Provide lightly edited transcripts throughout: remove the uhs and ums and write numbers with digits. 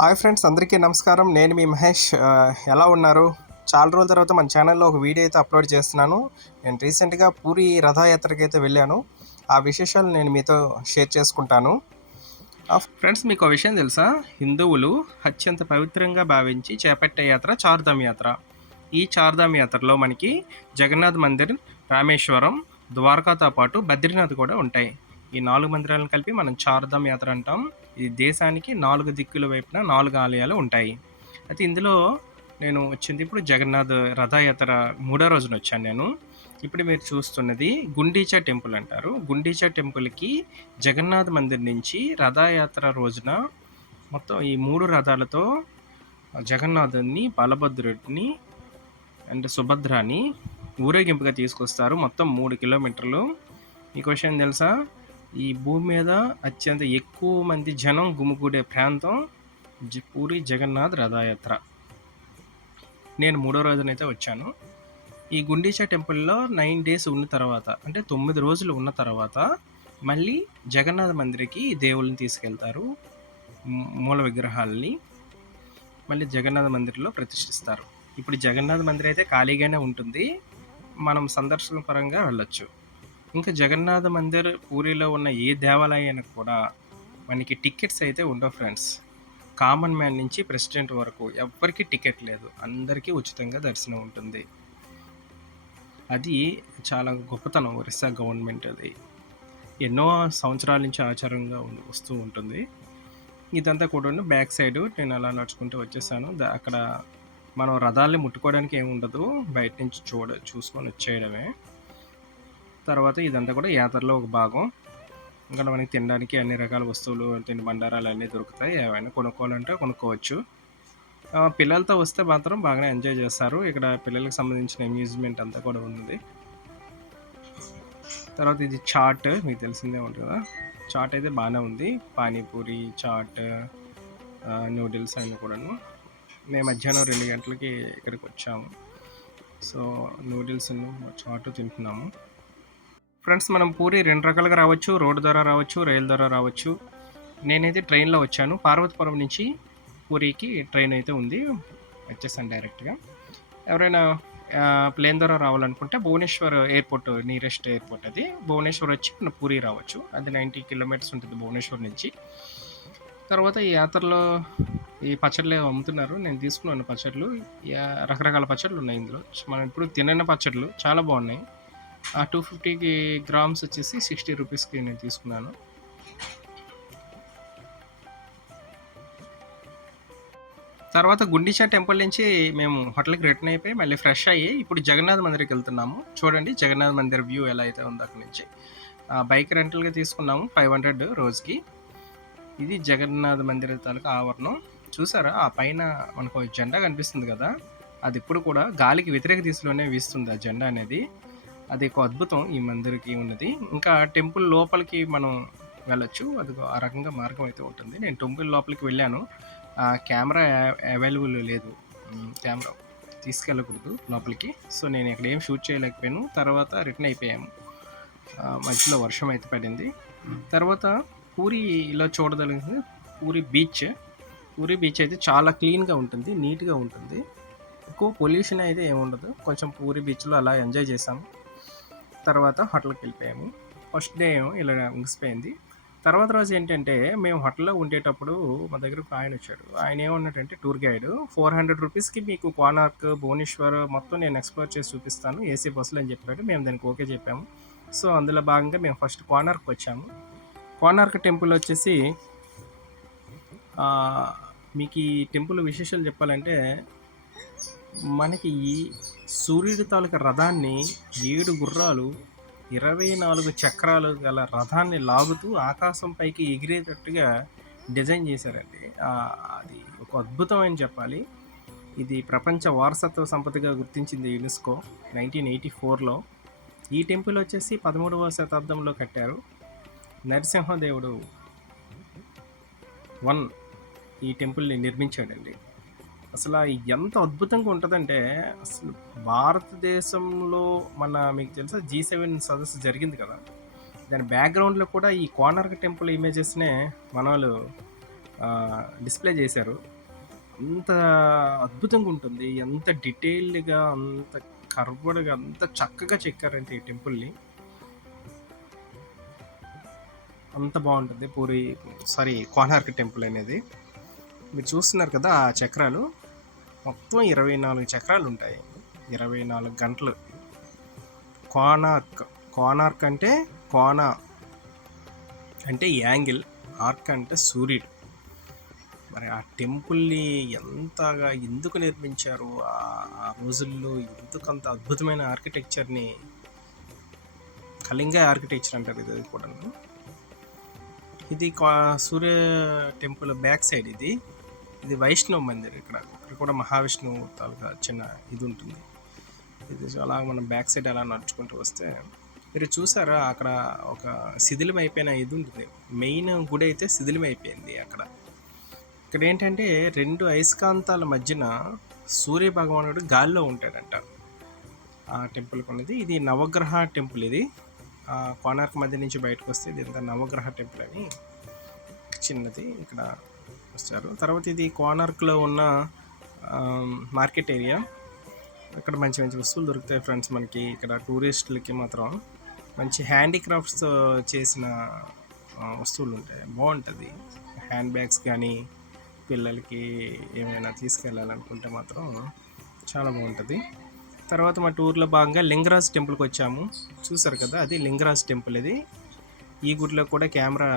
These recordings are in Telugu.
హాయ్ ఫ్రెండ్స్, అందరికీ నమస్కారం. నేను మీ మహేష్. ఎలా ఉన్నారు? చాలా రోజుల తర్వాత మన ఛానల్లో ఒక వీడియో అయితే అప్లోడ్ చేస్తున్నాను. నేను రీసెంట్గా పూరి రథయాత్రకి అయితే వెళ్ళాను. ఆ విశేషాలు నేను మీతో షేర్ చేసుకుంటాను. ఫ్రెండ్స్, మీకు ఒక విషయం తెలుసా? హిందువులు అత్యంత పవిత్రంగా భావించి చేపట్టే యాత్ర చార్ధామ్ యాత్ర. ఈ చార్ధామ్ యాత్రలో మనకి జగన్నాథ్ మందిర్, రామేశ్వరం, ద్వారకాతో పాటు బద్రీనాథ్ కూడా ఉంటాయి. ఈ 4 మందిరాలను కలిపి మనం చార్ధామ్ యాత్ర అంటాం. ఈ దేశానికి 4 దిక్కుల వైపున 4 ఆలయాలు ఉంటాయి. అయితే ఇందులో నేను వచ్చింది ఇప్పుడు జగన్నాథ్ రథయాత్ర 3వ రోజున వచ్చాను నేను. ఇప్పుడు మీరు చూస్తున్నది గుండీచా టెంపుల్ అంటారు. గుండీచా టెంపుల్కి జగన్నాథ్ మందిర్ నుంచి రథయాత్ర రోజున మొత్తం ఈ 3 రథాలతో జగన్నాథుని, బలభద్రుడిని అండ్ సుభద్రాని ఊరేగింపుగా తీసుకొస్తారు. మొత్తం 3 కిలోమీటర్లు. మీకు విషయం తెలుసా? ఈ భూమి మీద అత్యంత ఎక్కువ మంది జనం గుమిగూడే ప్రాంతం పూరి జగన్నాథ్ రథయాత్ర. నేను 3వ రోజునైతే వచ్చాను. ఈ గుండీచా టెంపుల్లో 9 డేస్ ఉన్న తర్వాత, అంటే 9 రోజులు ఉన్న తర్వాత మళ్ళీ జగన్నాథ మందిరికి దేవుళ్ళని తీసుకెళ్తారు. మూల విగ్రహాలని మళ్ళీ జగన్నాథ మందిర్లో ప్రతిష్ఠిస్తారు. ఇప్పుడు జగన్నాథ మందిర్ అయితే ఖాళీగానే ఉంటుంది, మనం సందర్శన పరంగా వెళ్ళొచ్చు. ఇంకా జగన్నాథ మందిర్ పూరిలో ఉన్న ఏ దేవాలయానికి కూడా మనకి టికెట్స్ అయితే ఉండవు ఫ్రెండ్స్. కామన్ మ్యాన్ నుంచి ప్రెసిడెంట్ వరకు ఎవ్వరికి టికెట్ లేదు, అందరికీ ఉచితంగా దర్శనం ఉంటుంది. అది చాలా గొప్పతనం ఒరిస్సా గవర్నమెంట్. అది ఎన్నో సంవత్సరాల నుంచి ఆచారంగా వస్తూ ఉంటుంది. ఇదంతా కూడా బ్యాక్ సైడ్ నేను అలా నడుచుకుంటూ వచ్చేసాను. అక్కడ మనం రథాలని ముట్టుకోవడానికి ఏమి ఉండదు, బయట నుంచి చూసుకొని వచ్చేయడమే. తర్వాత ఇదంతా కూడా యాత్రలో ఒక భాగం. ఇంకా మనకి తినడానికి అన్ని రకాల వస్తువులు, తిండి బండారాలు అన్నీ దొరుకుతాయి. ఏమైనా కొనుక్కోవాలంటే కొనుక్కోవచ్చు. పిల్లలతో వస్తే మాత్రం బాగానే ఎంజాయ్ చేస్తారు. ఇక్కడ పిల్లలకు సంబంధించిన అమ్యూజ్మెంట్ అంతా కూడా ఉంది. తర్వాత ఇది చాట్, మీకు తెలిసిందే ఉంటుంది కదా. చాట్ అయితే బాగానే ఉంది. పానీపూరి, చాట్, నూడిల్స్ అన్నీ కూడాను. మేము మధ్యాహ్నం 2 గంటలకి ఇక్కడికి వచ్చాము. సో నూడిల్స్, చాట్ తింటున్నాము. ఫ్రెండ్స్, మనం పూరి 2 రకాలుగా రావచ్చు. రోడ్డు ద్వారా రావచ్చు, రైలు ద్వారా రావచ్చు. నేనైతే ట్రైన్లో వచ్చాను. పార్వతీపురం నుంచి పూరికి ట్రైన్ అయితే ఉంది, వచ్చేసాను డైరెక్ట్గా. ఎవరైనా ప్లేన్ ద్వారా రావాలనుకుంటే భువనేశ్వర్ ఎయిర్పోర్ట్, నియరెస్ట్ ఎయిర్పోర్ట్ అది. భువనేశ్వర్ వచ్చి మన పూరి రావచ్చు. అది 90 కిలోమీటర్స్ ఉంటుంది భువనేశ్వర్ నుంచి. తర్వాత ఈ యాత్రలో ఈ పచ్చళ్ళు అమ్ముతున్నారు. నేను తీసుకున్నాను పచ్చళ్ళు. రకరకాల పచ్చళ్ళు ఉన్నాయి ఇందులో. మనం ఇప్పుడు తినని పచ్చళ్ళు చాలా బాగున్నాయి. 250 గ్రామ్స్ వచ్చేసి 60 రూపీస్కి నేను తీసుకున్నాను. తర్వాత గుండీచా టెంపుల్ నుంచి మేము హోటల్కి రిటర్న్ అయిపోయి మళ్ళీ ఫ్రెష్ అయ్యి ఇప్పుడు జగన్నాథ్ మందిర్కి వెళ్తున్నాము. చూడండి జగన్నాథ్ మందిర్ వ్యూ ఎలా అయితే ఉందో అక్కడి నుంచి. బైక్ రెంటల్గా తీసుకున్నాము 500 రోజుకి. ఇది జగన్నాథ్ మందిర్ తాలూకా ఆవరణం. చూసారా, ఆ పైన మనకు జెండా కనిపిస్తుంది కదా, అది ఇప్పుడు కూడా గాలికి వ్యతిరేక దిశలోనే వీస్తుంది ఆ జెండా అనేది. అది ఒక అద్భుతం ఈ మందిర్కి ఉన్నది. ఇంకా టెంపుల్ లోపలికి మనం వెళ్ళొచ్చు, అది ఆ రకంగా మార్గం అయితే ఉంటుంది. నేను టెంపుల్ లోపలికి వెళ్ళాను. కెమెరా అవైలబుల్ లేదు, కెమెరా తీసుకెళ్ళకూడదు లోపలికి. సో నేను ఇక్కడ ఏం షూట్ చేయలేకపోయాను. తర్వాత రిటర్న్ అయిపోయాము. మధ్యలో వర్షం అయితే పడింది. తర్వాత పూరిలో చూడదలిగింది పూరి బీచ్. పూరి బీచ్ అయితే చాలా క్లీన్గా ఉంటుంది, నీట్గా ఉంటుంది. ఎక్కువ పొల్యూషన్ అయితే ఏముండదు. కొంచెం పూరి బీచ్లో అలా ఎంజాయ్ చేసాము. తర్వాత హోటల్కి వెళ్ళిపోయాము. ఫస్ట్ డే ఏమో ఇలా ముగిసిపోయింది. తర్వాత రోజు ఏంటంటే, మేము హోటల్లో ఉండేటప్పుడు మా దగ్గరకు ఆయన వచ్చాడు. ఆయన ఏమన్నాడంటే, టూర్ గైడ్ 400 రూపీస్కి మీకు కోనార్క్, భువనేశ్వర్ మొత్తం నేను ఎక్స్ప్లోర్ చేసి చూపిస్తాను ఏసీ బస్సులు అని చెప్పాడు. మేము దానికి ఓకే చెప్పాము. సో అందులో భాగంగా మేము ఫస్ట్ కోనార్క్ వచ్చాము. కోనార్క్ టెంపుల్ వచ్చేసి, మీకు ఈ టెంపుల్ విశేషాలు చెప్పాలంటే, మనకి ఈ సూర్యుడి తాలూకా రథాన్ని 7 గుర్రాలు 24 చక్రాలు గల రథాన్ని లాగుతూ ఆకాశం పైకి ఎగిరేటట్టుగా డిజైన్ చేశారండి. అది ఒక అద్భుతం అని చెప్పాలి. ఇది ప్రపంచ వారసత్వ సంపదగా గుర్తించింది యునెస్కో 1984లో. ఈ టెంపుల్ వచ్చేసి 13వ శతాబ్దంలో కట్టారు. నరసింహదేవుడు ఈ టెంపుల్ని నిర్మించాడండి. అసలు ఎంత అద్భుతంగా ఉంటుందంటే, అసలు భారతదేశంలో మీకు తెలుసా G7 సదస్సు జరిగింది కదా, దాని బ్యాక్గ్రౌండ్లో కూడా ఈ కోనార్క్ టెంపుల్ ఇమేజెస్నే మన వాళ్ళు డిస్ప్లే చేశారు. అంత అద్భుతంగా ఉంటుంది, ఎంత డీటెయిల్డ్గా, అంత కర్వ్డ్గా, అంత చక్కగా చెక్కారంటే ఈ టెంపుల్ని. అంత బాగుంటుంది కోనార్క్ టెంపుల్ అనేది. మీరు చూస్తున్నారు కదా ఆ చక్రాలు, మొత్తం 24 చక్రాలు ఉంటాయి, 24 గంటలు. కోనార్క్ అంటే కోన అంటే యాంగిల్, ఆర్క్ అంటే సూర్యుడు. మరి ఆ టెంపుల్ని ఎంతగా ఎందుకు నిర్మించారు ఆ రోజుల్లో, ఎందుకంత అద్భుతమైన ఆర్కిటెక్చర్ని, కళింగ ఆర్కిటెక్చర్ అంటారు ఇది కూడా. ఇది సూర్య టెంపుల్ బ్యాక్ సైడ్ ఇది వైష్ణవ్ మందిర్. ఇక్కడ కూడా మహావిష్ణువు తాలూకా చిన్న ఇది ఉంటుంది. ఇది అలా మనం బ్యాక్ సైడ్ అలా నడుచుకుంటూ వస్తే మీరు చూసారా, అక్కడ ఒక శిథిలం అయిపోయిన ఇది ఉంటుంది. మెయిన్ గుడి అయితే శిథిలం అయిపోయింది అక్కడ. ఇక్కడ ఏంటంటే 2 అయస్కాంతాల మధ్యన సూర్య భగవానుడు గాలిలో ఉంటాడంట ఆ టెంపుల్ కొన్నది. ఇది నవగ్రహ టెంపుల్. ఇది కోనార్క్ మధ్య నుంచి బయటకు వస్తే ఇది నవగ్రహ టెంపుల్ అని చిన్నది ఇక్కడ వచ్చారు. తర్వాత ఇది కోనార్క్లో ఉన్న మార్కెట్ ఏరియా. ఇక్కడ మంచి మంచి వస్తువులు దొరుకుతాయి ఫ్రెండ్స్ మనకి. ఇక్కడ టూరిస్టులకి మాత్రం మంచి హ్యాండీక్రాఫ్ట్స్తో చేసిన వస్తువులు ఉంటాయి, బాగుంటుంది. హ్యాండ్ బ్యాగ్స్ కానీ పిల్లలకి ఏమైనా తీసుకెళ్ళాలనుకుంటే మాత్రం చాలా బాగుంటుంది. తర్వాత మా టూర్లో భాగంగా లింగరాజ్ టెంపుల్కి వచ్చాము. చూసారు కదా, అది లింగరాజ్ టెంపుల్. ఇది ఈ గుడిలో కూడా కెమెరా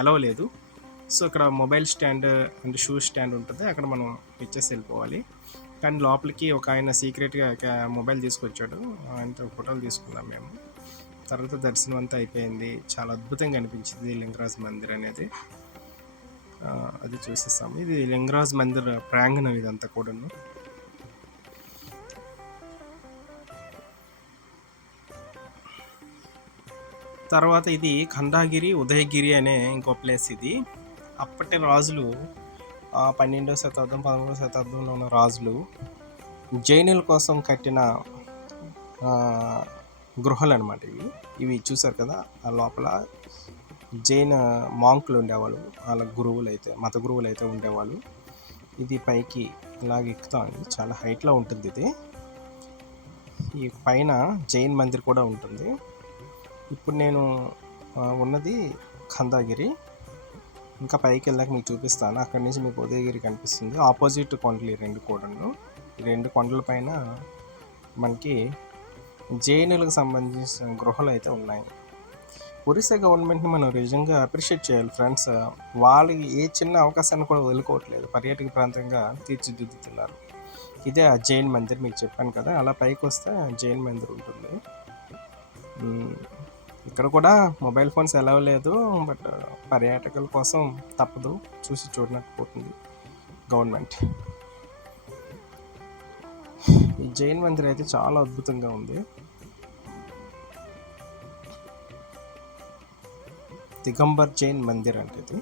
ఎలవ్ లేదు. సో ఇక్కడ mobile stand and shoe stand ఉంటుంది, అక్కడ మనం ఇచ్చేసి వెళ్ళిపోవాలి. కానీ లోపలికి ఒక ఆయన సీక్రెట్గా మొబైల్ తీసుకొచ్చాడు, ఆయనతో ఫోటోలు తీసుకున్నాం మేము. తర్వాత దర్శనం అంతా అయిపోయింది. చాలా అద్భుతంగా అనిపించింది లింగరాజ్ మందిర్ అనేది. అది చూసేస్తాము. ఇది లింగరాజ్ మందిర్ ప్రాంగణం ఇదంతా కూడాను. తర్వాత ఇది ఖండాగిరి, ఉదయగిరి అనే ఇంకో ప్లేస్. ఇది అప్పటి రాజులు 12వ శతాబ్దం 13వ శతాబ్దంలో ఉన్న రాజులు జైనుల కోసం కట్టిన గృహాలు అనమాట ఇవి. చూసారు కదా, ఆ లోపల జైన మాంకులు ఉండేవాళ్ళు, వాళ్ళ మత గురువులు అయితే ఉండేవాళ్ళు. ఇది పైకి ఇలాగ ఎక్కుతాం, చాలా హైట్లో ఉంటుంది ఇది. ఈ పైన జైన్ మందిర్ కూడా ఉంటుంది. ఇప్పుడు నేను ఉన్నది ఖండాగిరి. ఇంకా పైకి వెళ్ళాక మీకు చూపిస్తాను. అక్కడి నుంచి మీకు ఉదయగిరి కనిపిస్తుంది. ఆపోజిట్ కొండలు ఈ 2 కూడాను. ఈ 2 కొండల పైన మనకి జైనులకు సంబంధించిన గృహాలు అయితే ఉన్నాయి. ఒరిస్సా గవర్నమెంట్ని మనం నిజంగా అప్రిషియేట్ చేయాలి ఫ్రెండ్స్. వాళ్ళకి ఏ చిన్న అవకాశాన్ని కూడా వదులుకోవట్లేదు, పర్యాటక ప్రాంతంగా తీర్చిదిద్దుతున్నారు. ఇదే ఆ జైన్ మందిర్, మీకు చెప్పాను కదా. అలా పైకి వస్తే జైన్ మందిర్ ఉంటుంది. ఇక్కడ కూడా మొబైల్ ఫోన్స్ ఎలవ్ లేదు, బట్ పర్యాటకుల కోసం తప్పదు, చూసి చూడలేకపోతుంది గవర్నమెంట్. ఈ జైన్ మందిర్ అయితే చాలా అద్భుతంగా ఉంది. దిగంబర్ జైన్ మందిర్ అంటే ఇది.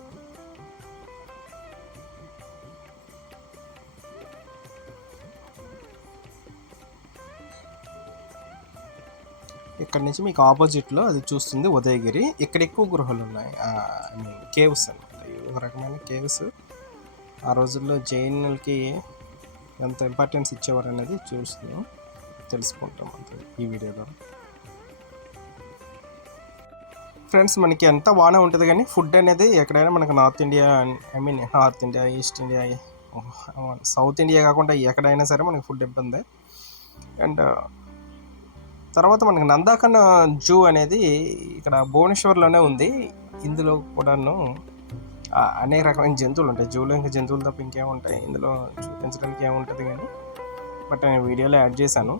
ఇక్కడ నుంచి మీకు ఆపోజిట్లో అది చూస్తుంది ఉదయగిరి. ఇక్కడ ఎక్కువ గృహాలు ఉన్నాయి, కేవ్స్ అనమాట. ఒక రకమైన కేవ్స్. ఆ రోజుల్లో జైనులకి ఎంత ఇంపార్టెన్స్ ఇచ్చేవారు అనేది తెలుసుకుంటాం అంతే ఈ వీడియో ద్వారా. ఫ్రెండ్స్ మనకి ఎంత బాగానే ఉంటుంది, కానీ ఫుడ్ అనేది ఎక్కడైనా మనకు north India, east India, south India కాకుండా ఎక్కడైనా సరే మనకి ఫుడ్ ఇబ్బంది. అండ్ తర్వాత మనకి నందాకన్ జూ అనేది ఇక్కడ భువనేశ్వర్లోనే ఉంది. ఇందులో కూడాను అనేక రకమైన జంతువులు ఉంటాయి. జూలో ఇంకా జంతువులు తప్ప ఇంకేముంటాయి, ఇందులో చూపించడానికి ఏముంటుంది కానీ, బట్ నేను వీడియోలో యాడ్ చేశాను.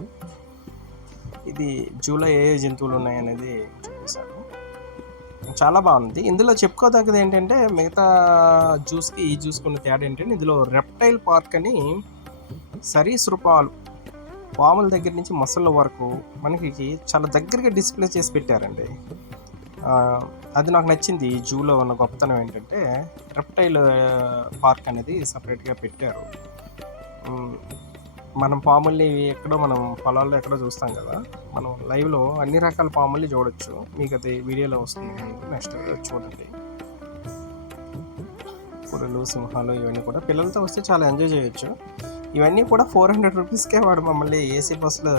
ఇది జూలో ఏ జంతువులు ఉన్నాయి అనేది చూపిస్తాను. చాలా బాగుంది. ఇందులో చెప్పుకోదగ్గది ఏంటంటే, మిగతా జ్యూస్కి ఈ జ్యూస్కి ఉన్న తేడా ఏంటంటే, ఇందులో రెప్టైల్ పార్క్ అని సరీసృపాలు, పాముల దగ్గర నుంచి మొసళ్ళ వరకు మనకి చాలా దగ్గరగా డిస్ప్లే చేసి పెట్టారండి. అది నాకు నచ్చింది. ఈ జూలో ఉన్న గొప్పతనం ఏంటంటే, రెప్టైల్ పార్క్ అనేది సపరేట్గా పెట్టారు. మనం పాముల్ని ఎక్కడో మనం పొలాల్లో ఎక్కడో చూస్తాం కదా, మనం లైవ్లో అన్ని రకాల పాముల్ని చూడొచ్చు. మీకు అది వీడియోలో వస్తుంది, నెక్స్ట్ చూడండి. పులులు, సింహాలు ఇవన్నీ కూడా పిల్లలతో వస్తే చాలా ఎంజాయ్ చేయొచ్చు. ఇవన్నీ కూడా 400 రూపీస్కే వాడు మమ్మల్ని ఏసీ బస్సులో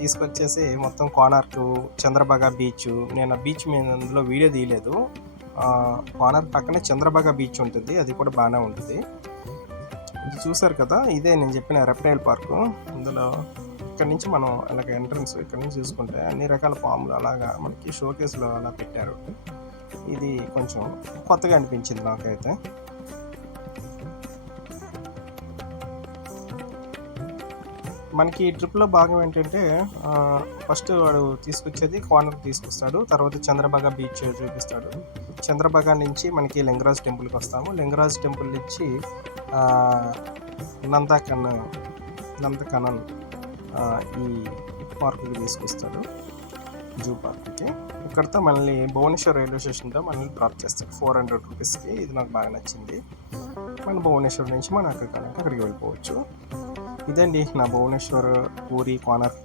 తీసుకొచ్చేసి మొత్తం కోనార్క్, చంద్రబాగా బీచ్. నేను ఆ బీచ్ మీద అందులో వీడియో తీయలేదు. కోనార్క్ పక్కనే చంద్రబాగా బీచ్ ఉంటుంది, అది కూడా బాగానే ఉంటుంది. ఇది చూసారు కదా, ఇదే నేను చెప్పిన రెప్టైల్ పార్కు. ఇందులో ఇక్కడ నుంచి మనం అలాగ ఎంట్రన్స్ ఇక్కడ నుంచి చూసుకుంటే అన్ని రకాల పాములు అలాగా మనకి షోకేస్లో అలా పెట్టారు. ఇది కొంచెం కొత్తగా అనిపించింది నాకైతే. మనకి ఈ ట్రిప్లో భాగం ఏంటంటే ఫస్ట్ వాడు తీసుకొచ్చేది కోనర్కి తీసుకొస్తాడు, తర్వాత చంద్రబాగా బీచ్ చూపిస్తాడు. చంద్రబాగా నుంచి మనకి లింగరాజ్ టెంపుల్కి వస్తాము. లింగరాజ్ టెంపుల్ నుంచి నందకనన్ ఈ పార్కుకి తీసుకొస్తాడు, జూ పార్క్కి. ఇక్కడితో మళ్ళీ భువనేశ్వర్ రైల్వే స్టేషన్లో మనల్ని డ్రాప్ చేస్తాడు 400 రూపీస్కి. ఇది నాకు బాగా నచ్చింది. మన భువనేశ్వర్ నుంచి మనం అక్కడికి వెళ్ళిపోవచ్చు. ఇదండి నా భువనేశ్వర్, పూరి, కోనార్క్